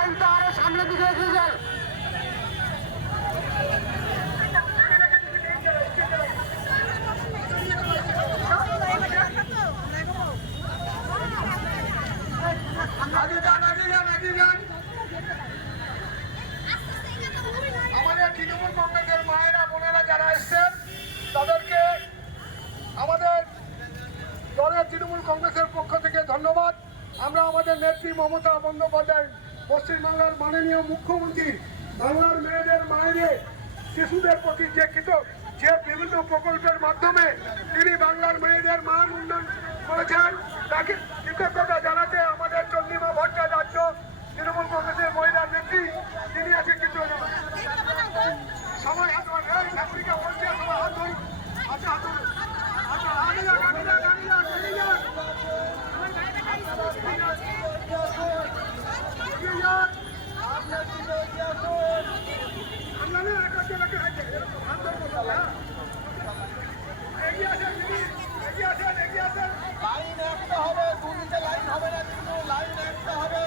লাইনটা আরও সামনের দিকে এগিয়ে যায়। আমাদের তৃণমূল কংগ্রেসের মায়েরা, বোনেরা যারা এসছেন, তাদেরকে আমাদের দলের তৃণমূল কংগ্রেসের পক্ষ থেকে ধন্যবাদ। আমরা আমাদের নেত্রী মমতা বন্দ্যোপাধ্যায় পশ্চিমবাংলার মাননীয় মুখ্যমন্ত্রী বাংলার মেয়েদের মায়েদের শিশুদের প্রতি যে কৃত যে বিভিন্ন প্রকল্পের লাইন একটা হবে লাইন হবে না লাইন একটা হবে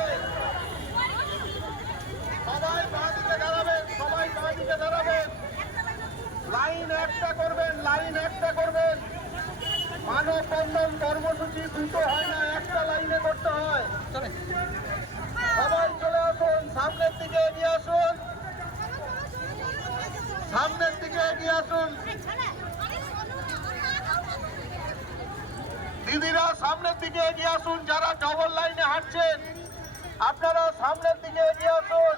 সবাই বাঁ সবাই বাঁ দিকে দাঁড়াবেন লাইন একটা করবেন লাইন একটা করবেন মানব বন্ধন কর্মসূচি দুটো হয় না, একটা লাইনে করতে হয় সবাই চলে আসুন সামনের দিকে এগিয়ে আসুন সামনের দিকে এগিয়ে আসুন। দিদিরা সামনের দিকে এগিয়ে আসুন, যারা ডবল লাইনে হাঁটছেন, আপনারা সামনের দিকে এগিয়ে আসুন।